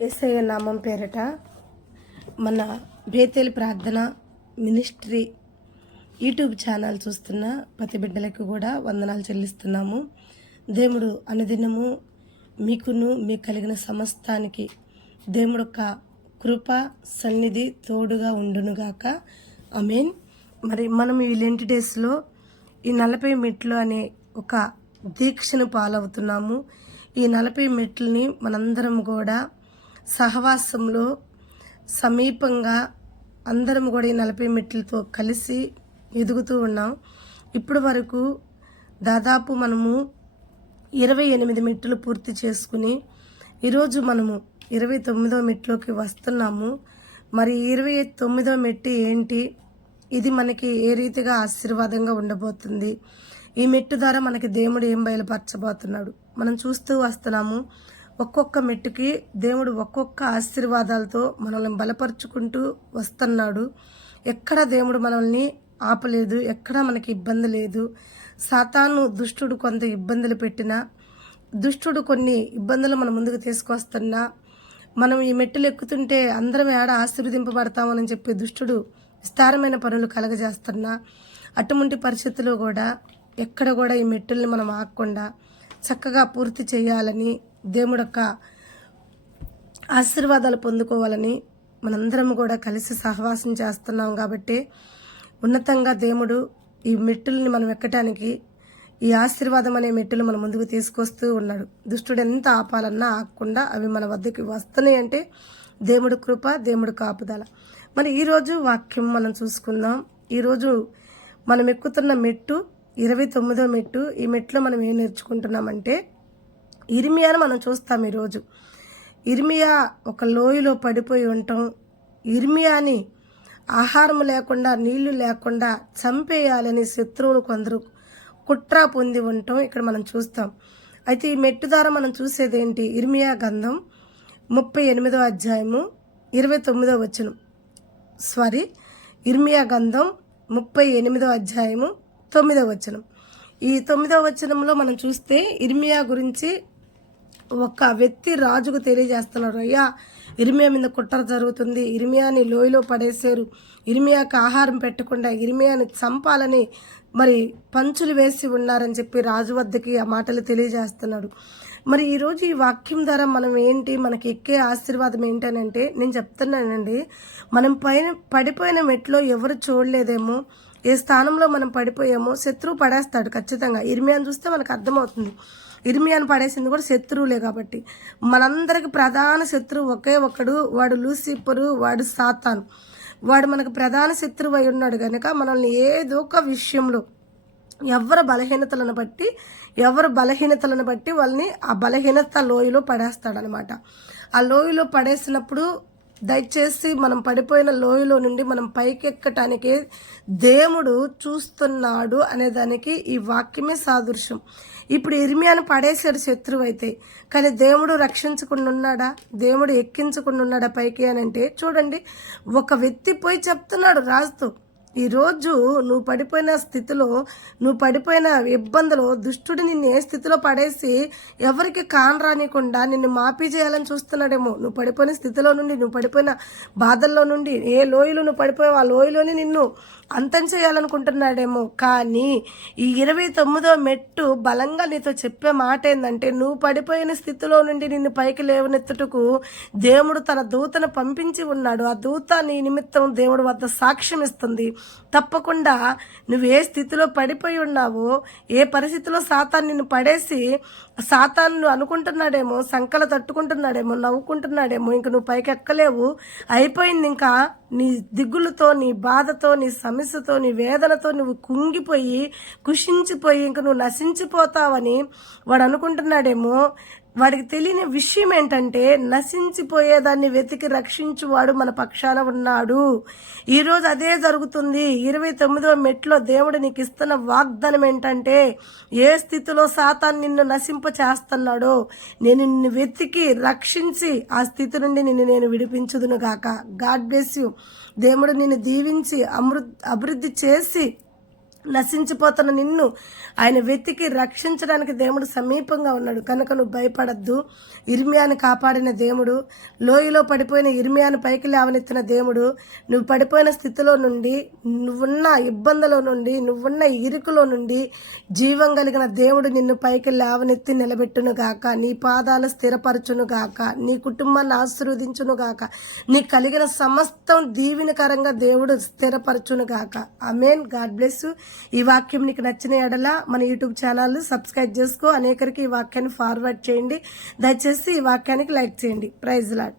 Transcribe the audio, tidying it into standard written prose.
యేసయ్య నామం పేరట మన బేతేలు ప్రార్థన మినిస్ట్రీ యూట్యూబ్ ఛానల్ చూస్తున్న ప్రతి బిడ్డలకు కూడా వందనాలు చెల్లిస్తున్నాము. దేవుడు అనుదినము మీకును మీకు కలిగిన సమస్తానికి దేవుడు యొక్క కృప సన్నిధి తోడుగా ఉండునుగాక. ఆమేన్. మరి మనం ఈ లెంట్ డేస్లో ఈ 40 మెట్లు అనే ఒక దీక్షను పాలవుతున్నాము. ఈ 40 మెట్లని మనందరం కూడా సహవాసంలో సమీపంగా అందరం కూడా ఈ 40 మెట్లతో కలిసి ఎదుగుతూ ఉన్నాం. ఇప్పటి వరకు దాదాపు మనము 28 మెట్లు పూర్తి చేసుకుని ఈరోజు మనము 29వ మెట్లోకి వస్తున్నాము. మరి 29వ మెట్టు ఏంటి, ఇది మనకి ఏ రీతిగా ఆశీర్వాదంగా ఉండబోతుంది, ఈ మెట్టు ద్వారా మనకి దేవుడు ఏం బయలుపరచబోతున్నాడు మనం చూస్తూ వస్తున్నాము. ఒక్కొక్క మెట్టుకి దేవుడు ఒక్కొక్క ఆశీర్వాదాలతో మనల్ని బలపరుచుకుంటూ వస్తున్నాడు. ఎక్కడ దేవుడు మనల్ని ఆపలేదు, ఎక్కడ మనకి ఇబ్బంది లేదు. సాతాను దుష్టుడు కొంత ఇబ్బందులు పెట్టినా, దుష్టుడు కొన్ని ఇబ్బందులు మన ముందుకు తీసుకొస్తున్నా, మనం ఈ మెట్టులు ఎక్కుతుంటే అందరం ఏడ ఆశీర్వదింపబడతామని చెప్పి దుష్టుడు విస్తారమైన పనులు కలగజేస్తున్నా, అటువంటి పరిస్థితుల్లో కూడా ఎక్కడ కూడా ఈ మెట్టుల్ని మనం ఆగకుండా చక్కగా పూర్తి చేయాలని, దేవుడు యొక్క ఆశీర్వాదాలు పొందుకోవాలని మనందరం కూడా కలిసి సహవాసం చేస్తున్నాం. కాబట్టి ఉన్నతంగా దేవుడు ఈ మెట్టుల్ని మనం ఎక్కటానికి ఈ ఆశీర్వాదం అనే మెట్టులు మన ముందుకు తీసుకొస్తూ ఉన్నాడు. దుష్టుడు ఎంత ఆపాలన్నా ఆగకుండా అవి మన వద్దకి వస్తున్నాయి అంటే దేవుడు కృప, దేవుడు కాపుదల. మరి ఈరోజు వాక్యం మనం చూసుకుందాం. ఈరోజు మనం ఎక్కుతున్న మెట్టు 29వ మెట్టు. ఈ మెట్టులో మనం ఏం నేర్చుకుంటున్నామంటే ఇర్మియాను మనం చూస్తాం. ఈరోజు ఇర్మియా ఒక లోయలో పడిపోయి ఉంటాం. ఇర్మియాని ఆహారం లేకుండా నీళ్లు లేకుండా చంపేయాలని శత్రువులు కొందరు కుట్ర పొంది ఉంటాం ఇక్కడ మనం చూస్తాం. అయితే ఈ మెట్టు ద్వారా మనం చూసేది ఏంటి, ఇర్మియా గ్రంథం 38వ అధ్యాయము 29వ వచనం. ఇర్మియా గ్రంథం 38వ అధ్యాయము 9వ వచనం. ఈ 9వ వచనంలో మనం చూస్తే ఇర్మియా గురించి ఒక వ్యక్తి రాజుకు తెలియజేస్తున్నారు. అయ్యా, ఇర్మియా మీద కుట్ర జరుగుతుంది, ఇర్మియాని లోయలో పడేశారు, ఇర్మియాకి ఆహారం పెట్టకుండా ఇర్మియాని చంపాలని మరి పంచులు వేసి ఉన్నారని చెప్పి రాజు వద్దకి ఆ మాటలు తెలియజేస్తున్నాడు. మరి ఈరోజు ఈ వాక్యం ద్వారా మనం ఏంటి, మనకి ఎక్కే ఆశీర్వాదం ఏంటనంటే, నేను చెప్తున్నానండి, మనం పడిపోయిన మెట్లో ఎవరు చూడలేదేమో, ఏ స్థానంలో మనం పడిపోయామో శత్రువు పడేస్తాడు ఖచ్చితంగా. ఇర్మియాను చూస్తే మనకు అర్థమవుతుంది, ఇర్మియాను పడేసింది కూడా శత్రువులే. కాబట్టి మనందరికి ప్రధాన శత్రువు ఒకే ఒకడు, వాడు లూసిఫరు, వాడు సాతాను. వాడు మనకు ప్రధాన శత్రువు అయి ఉన్నాడు కనుక మనల్ని ఏదో ఒక విషయంలో ఎవరి బలహీనతలను బట్టి వాళ్ళని ఆ బలహీనత లోయలో పడేస్తాడనమాట. ఆ లోయలో పడేసినప్పుడు దయచేసి మనం పడిపోయిన లోయలో నుండి మనం పైకెక్కటానికి దేవుడు చూస్తున్నాడు అనేదానికి ఈ వాక్యమే సాదృశ్యం. ఇప్పుడు ఇర్మియాను పడేశాడు శత్రువు అయితే, కానీ దేవుడు రక్షించకుండా ఉన్నాడా, దేవుడు ఎక్కించకుండా ఉన్నాడా పైకి అని అంటే చూడండి, ఒక వ్యక్తి పోయి చెప్తున్నాడు రాజుతో, ఈరోజు నువ్వు పడిపోయిన స్థితిలో, నువ్వు పడిపోయిన ఇబ్బందులు, దుష్టుడు నిన్ను ఏ స్థితిలో పడేసి ఎవరికి కానరానికుండా నిన్ను మాఫీ చేయాలని చూస్తున్నాడేమో. నువ్వు పడిపోయిన స్థితిలో నుండి, నువ్వు పడిపోయిన బాధల్లో నుండి, ఏ లోయలో నువ్వు పడిపోయావు ఆ లోయలోని నిన్ను అంతం చేయాలనుకుంటున్నాడేమో. కానీ ఈ 29వ మెట్టు బలంగా నీతో చెప్పే మాట ఏంటంటే, నువ్వు పడిపోయిన స్థితిలో నుండి నిన్ను పైకి లేవనెత్తుటకు దేవుడు తన దూతను పంపించి ఉన్నాడు. ఆ దూత నీ నిమిత్తం దేవుడు వద్ద సాక్ష్యం ఇస్తుంది. తప్పకుండా నువ్వు ఏ స్థితిలో పడిపోయి ఉన్నావో, ఏ పరిస్థితిలో సాతాను నిన్ను పడేసి, సాతాను అనుకుంటున్నాడేమో, సంకల తట్టుకుంటున్నాడేమో, నవ్వుకుంటున్నాడేమో, ఇంక నువ్వు పైకి ఎక్కలేవు, అయిపోయింది, ఇంకా నీ దిగులుతో, నీ బాధతో, నీ సమస్యతో, నీ వేదనతో నువ్వు కుంగిపోయి కుషించిపోయి ఇంక నువ్వు నశించిపోతావని వాడు అనుకుంటున్నాడేమో. వాడికి తెలియని విషయం ఏంటంటే, నశించిపోయేదాన్ని వెతికి రక్షించువాడు మన పక్షాన ఉన్నాడు. ఈరోజు అదే జరుగుతుంది. 29వ మెట్లో దేవుడు నీకు ఇస్తున్న వాగ్దానం ఏంటంటే, ఏ స్థితిలో సాతాను నిన్ను నశింప చేస్తున్నాడో నేను నిన్ను వెతికి రక్షించి ఆ స్థితి నుండి నేను విడిపించుదును గాక. God bless you. దేవుడు నిన్ను దీవించి అభివృద్ధి చేసి నశించిపోతున్న నిన్ను ఆయన వెతికి రక్షించడానికి దేవుడు సమీపంగా ఉన్నాడు కనుక నువ్వు భయపడద్దు. ఇర్మియాను కాపాడిన దేవుడు, లోయలో పడిపోయిన ఇర్మియాను పైకి లేవనెత్తిన దేవుడు, నువ్వు పడిపోయిన స్థితిలో నుండి, నువ్వున్న ఇబ్బందిలో నుండి, నువ్వున్న ఇరుకులో నుండి జీవం కలిగిన దేవుడు నిన్ను పైకి లేవనెత్తి నిలబెట్టును గాక, నీ పాదాలు స్థిరపరచును గాక, నీ కుటుంబాన్ని ఆశీర్వదించును గాక, నీకు కలిగిన సమస్తం దీవెనకరంగా దేవుడు స్థిరపరచును గాక. ఆమేన్. God bless you. ఈ వాక్యం నీకు నచ్చిన ఎడల మన యూట్యూబ్ ఛానల్ సబ్స్క్రైబ్ చేసుకో, అనేకరికి ఈ వాక్యాన్ని ఫార్వర్డ్ చేయండి, దయచేసి ఈ వాక్యానికి లైక్ చేయండి. Praise lord.